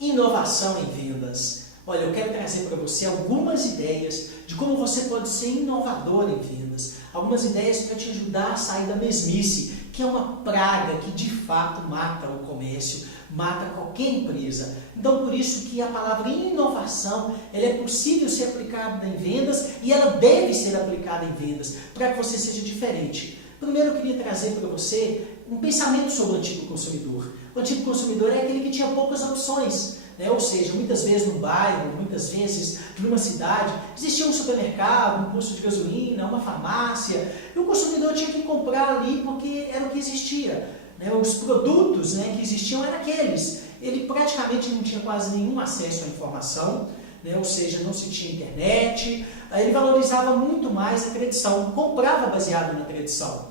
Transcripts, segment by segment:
Inovação em vendas. Olha, eu quero trazer para você algumas ideias de como você pode ser inovador em vendas. Algumas ideias para te ajudar a sair da mesmice, que é uma praga que de fato mata o comércio, mata qualquer empresa. Então, por isso que a palavra inovação, ela é possível ser aplicada em vendas e ela deve ser aplicada em vendas para que você seja diferente. Primeiro, eu queria trazer para você um pensamento sobre o antigo consumidor. O antigo consumidor é aquele que tinha poucas opções, né? Ou seja, muitas vezes no bairro, muitas vezes numa cidade, existia um supermercado, um posto de gasolina, uma farmácia, e o consumidor tinha que comprar ali porque era o que existia, né? Os produtos, né, que existiam eram aqueles. Ele praticamente não tinha quase nenhum acesso à informação, né? Ou seja, não se tinha internet, ele valorizava muito mais a tradição, comprava baseado na tradição.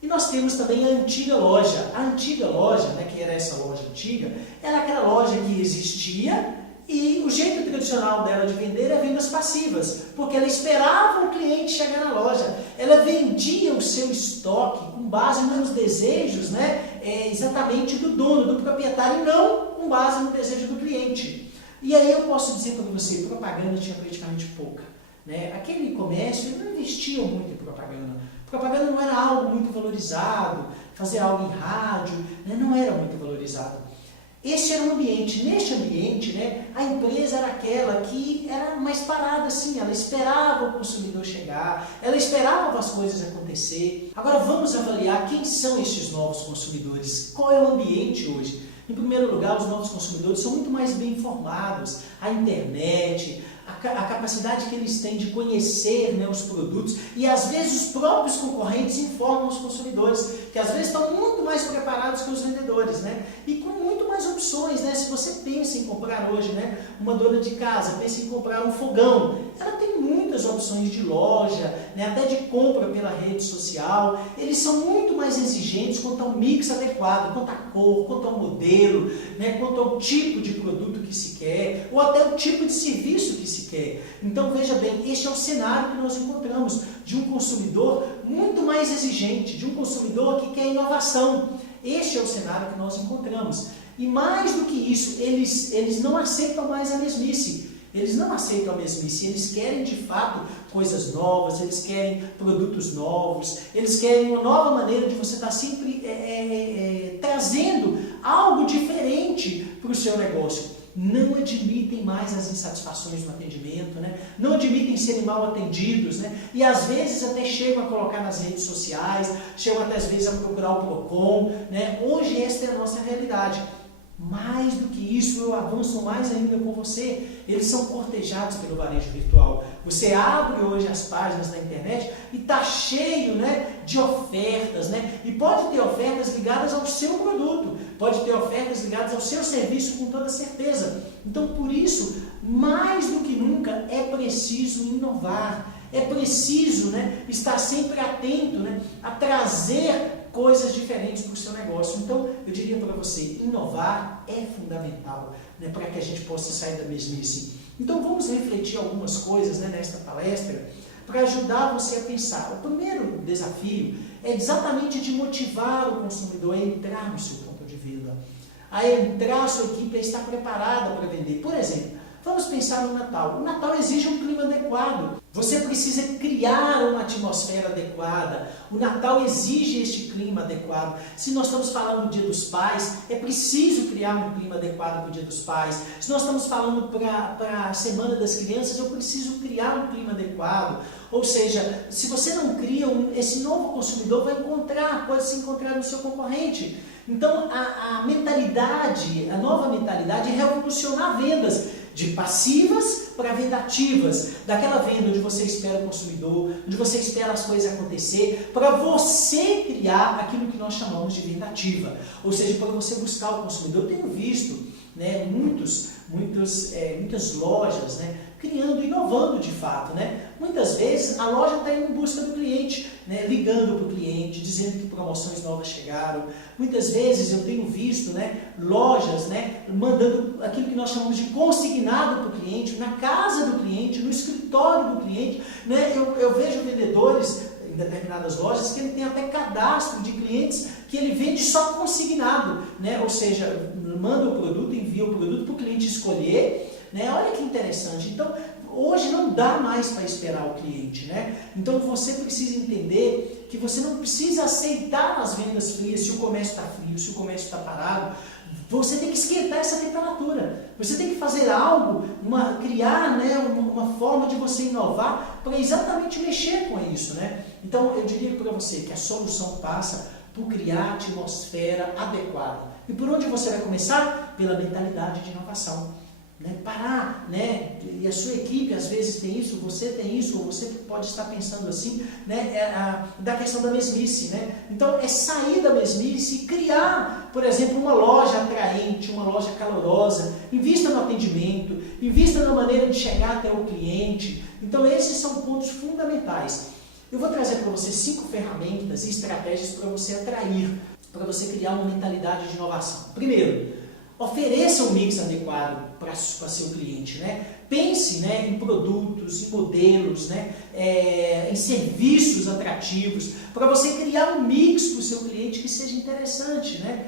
E nós temos também a antiga loja. A antiga loja, né, que era essa loja antiga, era aquela loja que existia e o jeito tradicional dela de vender era vendas passivas, porque ela esperava o cliente chegar na loja. Ela vendia o seu estoque com base nos desejos, né, exatamente do dono, do proprietário, e não com base no desejo do cliente. E aí eu posso dizer para você, propaganda tinha praticamente pouca, né? Aquele comércio não investia muito em propaganda. Propaganda não era algo muito valorizado, fazer algo em rádio, né, não era muito valorizado. Esse era um ambiente. Neste ambiente, né, a empresa era aquela que era mais parada, assim, ela esperava o consumidor chegar, ela esperava as coisas acontecer. Agora vamos avaliar quem são estes novos consumidores, qual é o ambiente hoje. Em primeiro lugar, os novos consumidores são muito mais bem informados, a internet, a capacidade que eles têm de conhecer, né, os produtos, e às vezes os próprios concorrentes informam os consumidores, que às vezes estão muito mais preparados que os vendedores, né, e com muito mais opções, né. Se você pensa em comprar hoje, né, uma dona de casa, pensa em comprar um fogão, ela tem muitas opções de loja, né, até de compra pela rede social. Eles são muito mais exigentes quanto ao mix adequado, quanto à cor, quanto ao modelo, né, quanto ao tipo de produto que se quer, ou até o tipo de serviço que se quer. Então veja bem, este é o cenário que nós encontramos de um consumidor muito mais exigente, de um consumidor que quer inovação. Este é o cenário que nós encontramos. E mais do que isso, eles não aceitam mais a mesmice. Eles não aceitam a mesmice, eles querem de fato coisas novas, eles querem produtos novos, eles querem uma nova maneira de você estar sempre trazendo algo diferente para o seu negócio. Não admitem mais as insatisfações no atendimento, né? Não admitem serem mal atendidos, né? E às vezes até chegam a colocar nas redes sociais, chegam até às vezes a procurar o PROCON, né? Hoje esta é a nossa realidade. Mais do que isso, eu avanço mais ainda com você. Eles são cortejados pelo varejo virtual. Você abre hoje as páginas na internet e está cheio, né, de ofertas, né? E pode ter ofertas ligadas ao seu produto, pode ter ofertas ligadas ao seu serviço com toda certeza. Então, por isso, mais do que nunca, é preciso inovar. É preciso, né, estar sempre atento, né, a trazer coisas diferentes para o seu negócio. Então, eu diria para você, inovar é fundamental, né, para que a gente possa sair da mesmice. Então, vamos refletir algumas coisas, né, nesta palestra, para ajudar você a pensar. O primeiro desafio é exatamente de motivar o consumidor a entrar no seu ponto de venda, a entrar, a sua equipe a estar preparada para vender. Por exemplo, vamos pensar no Natal. O Natal exige um clima adequado. Você precisa criar uma atmosfera adequada. O Natal exige este clima adequado. Se nós estamos falando do Dia dos Pais, é preciso criar um clima adequado para o Dia dos Pais. Se nós estamos falando para a Semana das Crianças, eu preciso criar um clima adequado. Ou seja, se você não cria, esse novo consumidor pode se encontrar no seu concorrente. Então, a nova mentalidade é revolucionar vendas de passivas para venda ativas, daquela venda onde você espera o consumidor, onde você espera as coisas acontecer, para você criar aquilo que nós chamamos de venda ativa, ou seja, para você buscar o consumidor. Eu tenho visto, né, muitas lojas, né, criando, inovando de fato, né? Muitas vezes a loja está em busca do cliente, né, ligando para o cliente, dizendo que promoções novas chegaram. Muitas vezes eu tenho visto, né, lojas, né, mandando aquilo que nós chamamos de consignado para o cliente, na casa do cliente, no escritório do cliente, né? Eu vejo vendedores em determinadas lojas que ele tem até cadastro de clientes que ele vende só consignado, né? Ou seja, manda o produto, envia o produto para o cliente escolher, né? Olha que interessante. Então, hoje não dá mais para esperar o cliente, né? Então você precisa entender que você não precisa aceitar as vendas frias se o comércio está frio, se o comércio está parado. Você tem que esquentar essa temperatura. Você tem que fazer algo, criar, né, uma forma de você inovar para exatamente mexer com isso, né? Então eu diria para você que a solução passa por criar a atmosfera adequada. E por onde você vai começar? Pela mentalidade de inovação. Né? Parar, né? E a sua equipe às vezes tem isso, você tem isso, ou você pode estar pensando assim, né? Da questão da mesmice, né? Então é sair da mesmice e criar, por exemplo, uma loja atraente, uma loja calorosa. Invista no atendimento, invista na maneira de chegar até o cliente. Então esses são pontos fundamentais. Eu vou trazer para você 5 ferramentas e estratégias para você atrair, para você criar uma mentalidade de inovação. Primeiro, ofereça um mix adequado para seu cliente, né? Pense, né, em produtos, em modelos, né, em serviços atrativos, para você criar um mix para o seu cliente que seja interessante, né?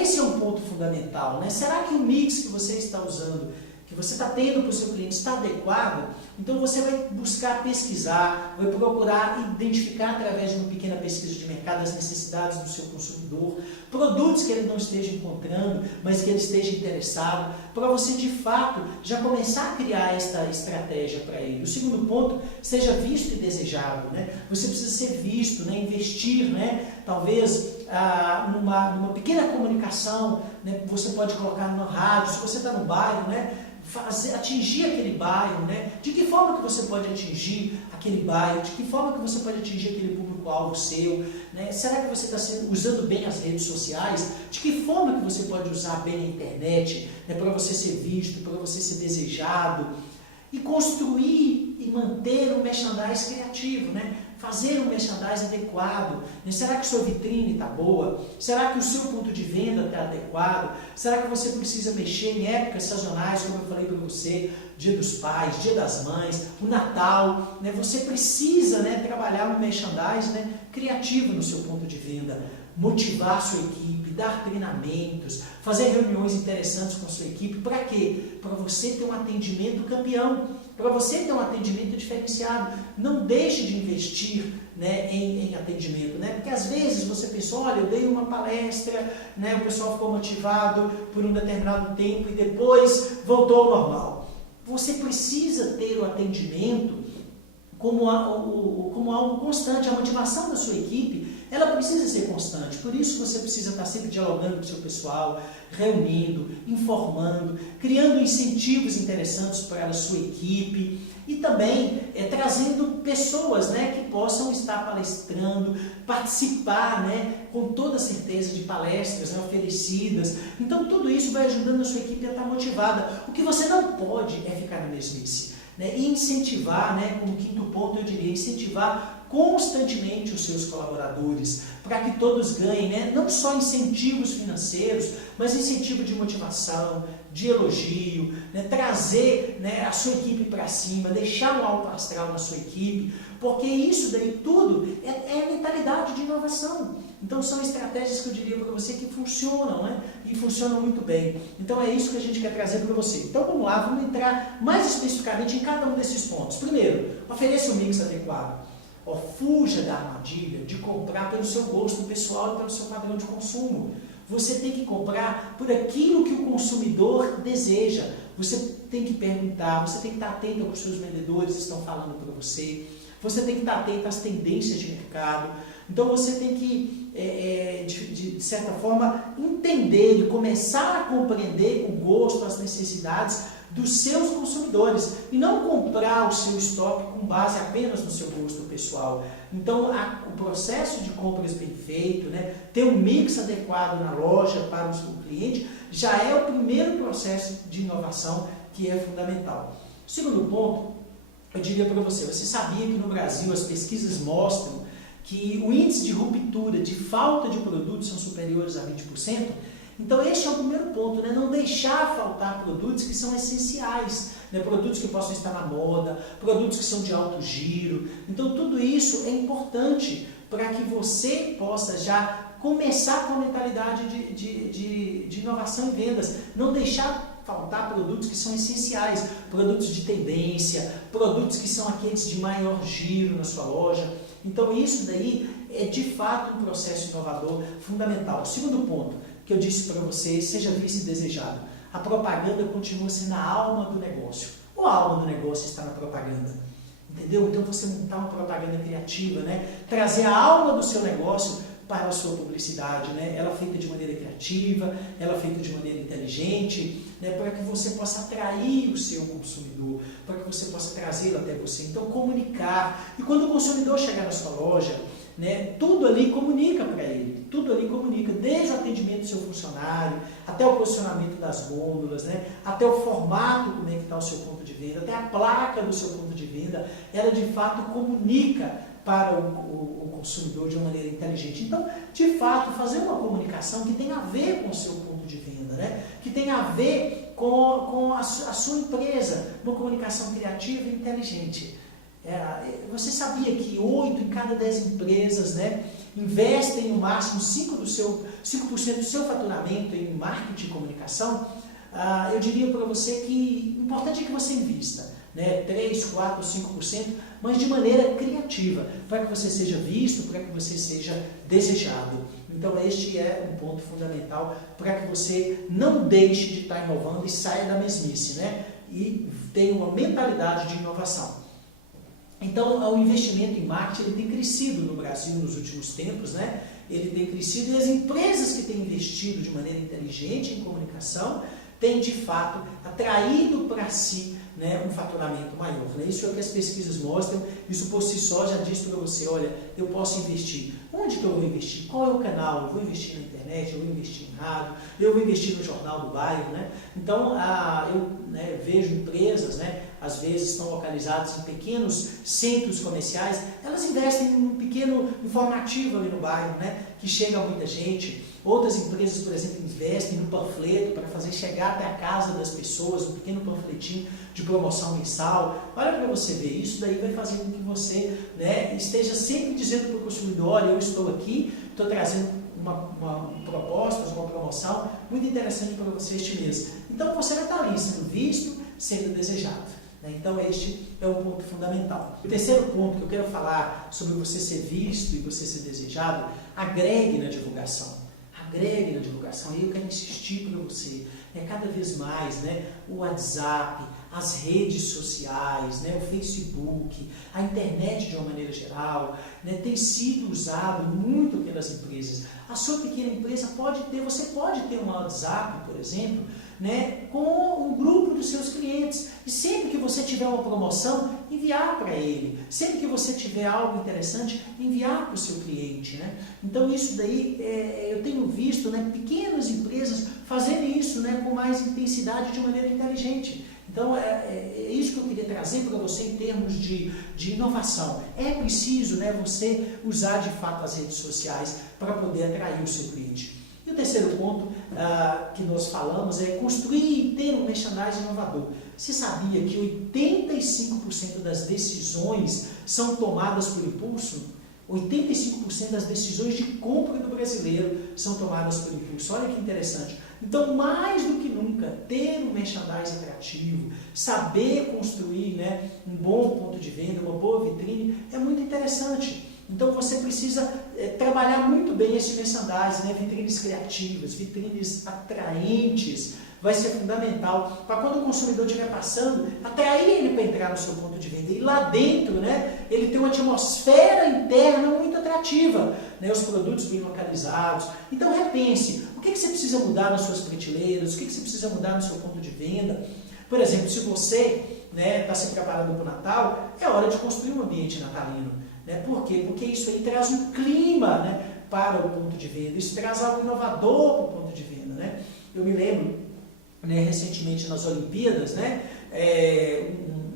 Esse é um ponto fundamental, né? Será que o mix que você está usando, que você está tendo para o seu cliente está adequado? Então você vai buscar pesquisar, vai procurar identificar através de uma pequena pesquisa de mercado as necessidades do seu consumidor, produtos que ele não esteja encontrando, mas que ele esteja interessado, para você de fato já começar a criar esta estratégia para ele. O segundo ponto, seja visto e desejado, né? Você precisa ser visto, né? Investir, né? Talvez numa pequena comunicação, né? Você pode colocar no rádio, se você está no bairro, né? Atingir aquele bairro, né? De que forma que você pode atingir aquele bairro? De que forma que você pode atingir aquele público-alvo seu? Né? Será que você está usando bem as redes sociais? De que forma que você pode usar bem a internet, né? Para você ser visto, para você ser desejado? E construir e manter um merchandising criativo, né? Fazer um merchandising adequado. Né? Será que sua vitrine está boa? Será que o seu ponto de venda está adequado? Será que você precisa mexer em épocas sazonais, como eu falei para você, Dia dos Pais, Dia das Mães, o Natal? Né? Você precisa, né, trabalhar um merchandising, né, criativo no seu ponto de venda, motivar a sua equipe, dar treinamentos, fazer reuniões interessantes com a sua equipe. Para quê? Para você ter um atendimento campeão, para você ter um atendimento diferenciado. Não deixe de investir, né, em atendimento, né? Porque às vezes você pensa, olha, eu dei uma palestra, né, o pessoal ficou motivado por um determinado tempo e depois voltou ao normal. Você precisa ter o atendimento como algo constante. A motivação da sua equipe, ela precisa ser constante. Por isso você precisa estar sempre dialogando com o seu pessoal, reunindo, informando, criando incentivos interessantes para a sua equipe e também trazendo pessoas, né, que possam estar palestrando, participar, né, com toda certeza de palestras, né, oferecidas. Então tudo isso vai ajudando a sua equipe a estar motivada. O que você não pode é ficar na mesmice. Né, e incentivar, né, como quinto ponto eu diria, incentivar constantemente os seus colaboradores, para que todos ganhem, né, não só incentivos financeiros, mas incentivo de motivação, de elogio, né, trazer, né, a sua equipe para cima, deixar um alto astral na sua equipe, porque isso daí tudo é mentalidade de inovação. Então são estratégias que eu diria para você que funcionam, né? E funcionam muito bem. Então é isso que a gente quer trazer para você. Então vamos lá, vamos entrar mais especificamente em cada um desses pontos. Primeiro, ofereça um mix adequado. Fuja da armadilha de comprar pelo seu gosto pessoal e pelo seu padrão de consumo. Você tem que comprar por aquilo que o consumidor deseja. Você tem que perguntar, você tem que estar atento ao que os seus vendedores estão falando para você. Você tem que estar atento às tendências de mercado. Então você tem que, de certa forma, entender e começar a compreender o gosto, as necessidades dos seus consumidores e não comprar o seu estoque com base apenas no seu gosto pessoal. Então o processo de compras bem feito, né, ter um mix adequado na loja para o seu cliente, já é o primeiro processo de inovação que é fundamental. Segundo ponto, eu diria para você, você sabia que no Brasil as pesquisas mostram que o índice de ruptura, de falta de produtos são superiores a 20%? Então esse é o primeiro ponto, né? Não deixar faltar produtos que são essenciais, né? Produtos que possam estar na moda, produtos que são de alto giro. Então tudo isso é importante para que você possa já começar com a mentalidade de inovação em vendas, não deixar faltar produtos que são essenciais, produtos de tendência, produtos que são aqueles de maior giro na sua loja. Então isso daí é de fato um processo inovador fundamental. O segundo ponto que eu disse para você, seja visto e desejado, a propaganda continua sendo a alma do negócio. Ou a alma do negócio está na propaganda? Entendeu? Então você montar uma propaganda criativa, né? Trazer a alma do seu negócio para a sua publicidade, né? Ela feita de maneira criativa, ela feita de maneira inteligente, né? Para que você possa atrair o seu consumidor, para que você possa trazê-lo até você. Então comunicar. E quando o consumidor chegar na sua loja, né, tudo ali comunica para ele, tudo ali comunica, desde o atendimento do seu funcionário, até o posicionamento das gôndolas, né, até o formato, como é que está o seu ponto de venda, até a placa do seu ponto de venda, ela de fato comunica para o consumidor de uma maneira inteligente. Então, de fato, fazer uma comunicação que tenha a ver com o seu ponto de venda, né, que tenha a ver com a sua empresa, uma comunicação criativa e inteligente. Você sabia que 8 em cada 10 empresas, né, investem no máximo 5% do seu faturamento em marketing e comunicação? Eu diria para você que o importante é que você invista, né, 3, 4, 5%, mas de maneira criativa, para que você seja visto, para que você seja desejado. Então este é um ponto fundamental para que você não deixe de estar inovando e saia da mesmice, né, e tenha uma mentalidade de inovação. Então, o investimento em marketing ele tem crescido no Brasil nos últimos tempos, né? Ele tem crescido e as empresas que têm investido de maneira inteligente em comunicação têm, de fato, atraído para si, né, um faturamento maior. Né? Isso é o que as pesquisas mostram, isso por si só já diz para você, olha, eu posso investir. Onde que eu vou investir? Qual é o canal? Eu vou investir na internet, eu vou investir em rádio, eu vou investir no jornal do bairro, né? Então, eu vejo empresas, né, às vezes estão localizadas em pequenos centros comerciais, elas investem em um pequeno informativo ali no bairro, né, que chega a muita gente. Outras empresas, por exemplo, investem no panfleto para fazer chegar até a casa das pessoas, um pequeno panfletinho de promoção mensal. Olha para você ver, isso daí vai fazer com que você, né, esteja sempre dizendo para o consumidor, olha, eu estou aqui, estou trazendo uma proposta, uma promoção muito interessante para você este mês. Então você vai estar ali sendo visto, sendo desejado. Então este é um ponto fundamental. O terceiro ponto que eu quero falar sobre você ser visto e você ser desejado, agregue na divulgação. Agregue na divulgação. E eu quero insistir para você, cada vez mais, né, o WhatsApp, as redes sociais, né, o Facebook, a internet de uma maneira geral, né, tem sido usado muito pelas empresas. A sua pequena empresa você pode ter um WhatsApp, por exemplo, né, com um grupo dos seus clientes. E sempre que você tiver uma promoção, enviar para ele. Sempre que você tiver algo interessante, enviar para o seu cliente. Né? Então isso daí, eu tenho visto, né, pequenas empresas fazerem isso, né, com mais intensidade de maneira inteligente. Então é isso que eu queria trazer para você em termos de inovação. É preciso, né, você usar de fato as redes sociais para poder atrair o seu cliente. E o terceiro ponto que nós falamos é construir e ter um merchandising inovador. Você sabia que 85% das decisões são tomadas por impulso? 85% das decisões de compra do brasileiro são tomadas por impulso. Olha que interessante. Então, mais do que nunca, ter um merchandising atrativo, saber construir, né, um bom ponto de venda, uma boa vitrine, é muito interessante. Então você precisa trabalhar muito bem esse merchandising, né? Vitrines criativas, vitrines atraentes, vai ser fundamental para quando o consumidor estiver passando, atrair ele para entrar no seu ponto de venda. E lá dentro, né, ele tem uma atmosfera interna muito atrativa, né? Os produtos bem localizados. Então repense, o que você precisa mudar nas suas prateleiras, o que você precisa mudar no seu ponto de venda. Por exemplo, se você está se preparando para o Natal, é hora de construir um ambiente natalino. Por quê? Porque isso aí traz um clima, né, para o ponto de venda, isso traz algo inovador para o ponto de venda. Né? Eu me lembro, né, recentemente nas Olimpíadas, né,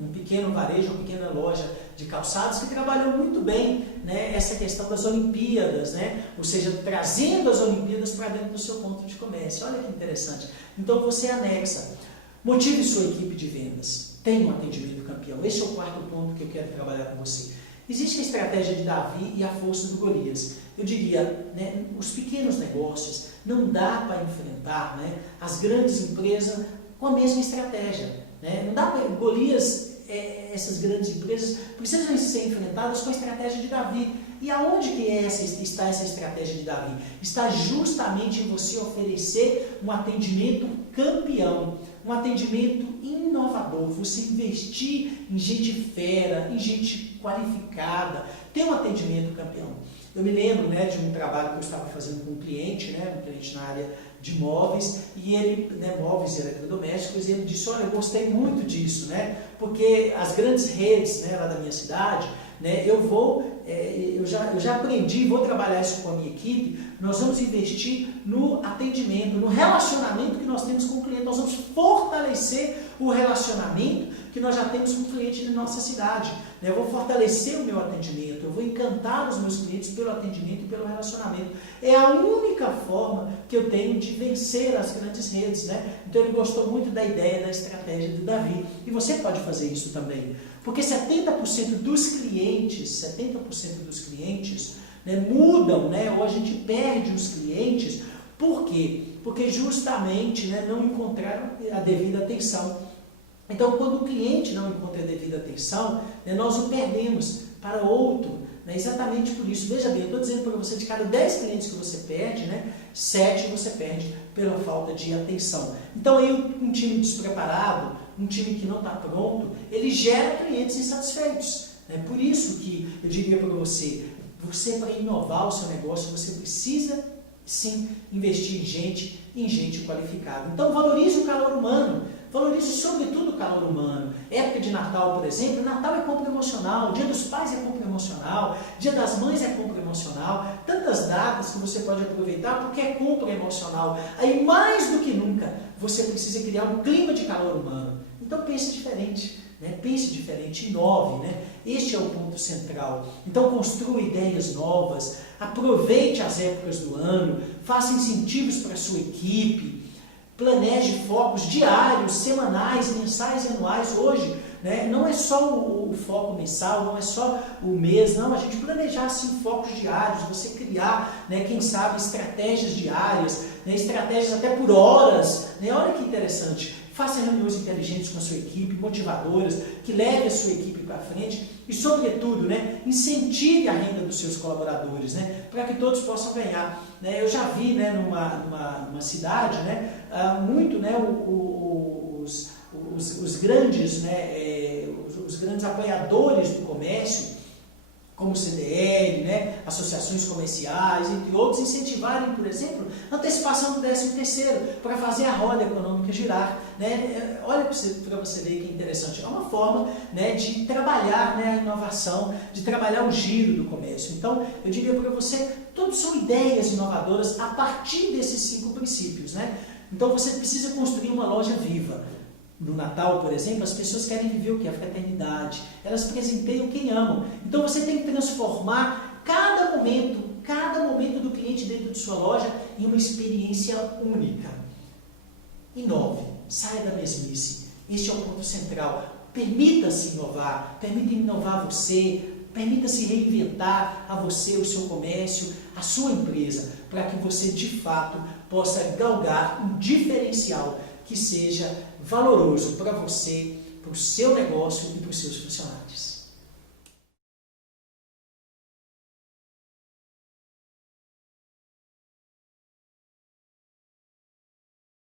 um pequeno varejo, uma pequena loja de calçados que trabalhou muito bem, né, essa questão das Olimpíadas, né? Ou seja, trazendo as Olimpíadas para dentro do seu ponto de comércio. Olha que interessante. Então você anexa, motive sua equipe de vendas, tenha um atendimento campeão. Esse é o quarto ponto que eu quero trabalhar com você. Existe a estratégia de Davi e a força do Golias. eu diria, né, os pequenos negócios, não dá para enfrentar, né, as grandes empresas com a mesma estratégia. Né? Não dá para essas grandes empresas precisam ser enfrentadas com a estratégia de Davi. E aonde que está essa estratégia de Davi? Está justamente em você oferecer um atendimento campeão, um atendimento inovador, você investir em gente fera, em gente qualificada, ter um atendimento campeão. Eu me lembro, né, de um trabalho que eu estava fazendo com um cliente na área de móveis, e ele, né, móveis e eletrodomésticos, e ele disse, olha, eu gostei muito disso, né, porque as grandes redes, né, lá da minha cidade, né, eu já aprendi, vou trabalhar isso com a minha equipe, nós vamos investir no atendimento, no relacionamento que nós temos com o cliente, nós vamos fortalecer o relacionamento que nós já temos com o cliente de nossa cidade. Eu vou fortalecer o meu atendimento, eu vou encantar os meus clientes pelo atendimento e pelo relacionamento. É a única forma que eu tenho de vencer as grandes redes. Né? Então ele gostou muito da ideia, da estratégia de Davi. E você pode fazer isso também. Porque 70% dos clientes, né, mudam, né, ou a gente perde os clientes. Por quê? Porque justamente, né, não encontraram a devida atenção. Então, quando o cliente não encontra a devida atenção, né, nós o perdemos para outro. Né, exatamente por isso. Veja bem, eu estou dizendo para você, de cada 10 clientes que você perde, né, 7 você perde pela falta de atenção. Então, aí um time despreparado, um time que não está pronto, ele gera clientes insatisfeitos. Né? Por isso que eu diria para você para inovar o seu negócio, você precisa sim investir em gente qualificada. Então, valorize o calor humano. Valorize sobretudo o calor humano. Época de Natal, por exemplo, Natal é compra emocional, Dia dos Pais é compra emocional, Dia das Mães é compra emocional, tantas datas que você pode aproveitar porque é compra emocional. Aí, mais do que nunca, você precisa criar um clima de calor humano. Então, pense diferente. Né? Pense diferente, inove. Né? Este é o ponto central. Então, construa ideias novas, aproveite as épocas do ano, faça incentivos para a sua equipe, planeje focos diários, semanais, mensais e anuais. Hoje, né, não é só o foco mensal, não é só o mês, não. A gente planejar assim, focos diários, você criar, né, quem sabe, estratégias diárias, né, estratégias até por horas. Né? Olha que interessante. Faça reuniões inteligentes com a sua equipe, motivadoras, que leve a sua equipe para frente e, sobretudo, né, incentive a renda dos seus colaboradores, né, para que todos possam ganhar. Né? Eu já vi, né, numa cidade, né, muito, né, os grandes, né, os grandes apoiadores do comércio, como o CDL, né, associações comerciais, entre outros, incentivarem, por exemplo, a antecipação do 13º para fazer a roda econômica girar. Né? Olha para você ver que interessante. É uma forma, né, de trabalhar, né, a inovação, de trabalhar o giro do comércio. Então, eu diria para você, tudo são ideias inovadoras a partir desses 5 princípios. Né? Então, você precisa construir uma loja viva. No Natal, por exemplo, as pessoas querem viver o que? A fraternidade. Elas presenteiam quem amam. Então você tem que transformar cada momento do cliente dentro de sua loja em uma experiência única. Inove, saia da mesmice. Este é o ponto central. Permita-se inovar, permita inovar você, permita-se reinventar a você, o seu comércio, a sua empresa, para que você de fato possa galgar um diferencial que seja valoroso para você, para o seu negócio e para os seus funcionários.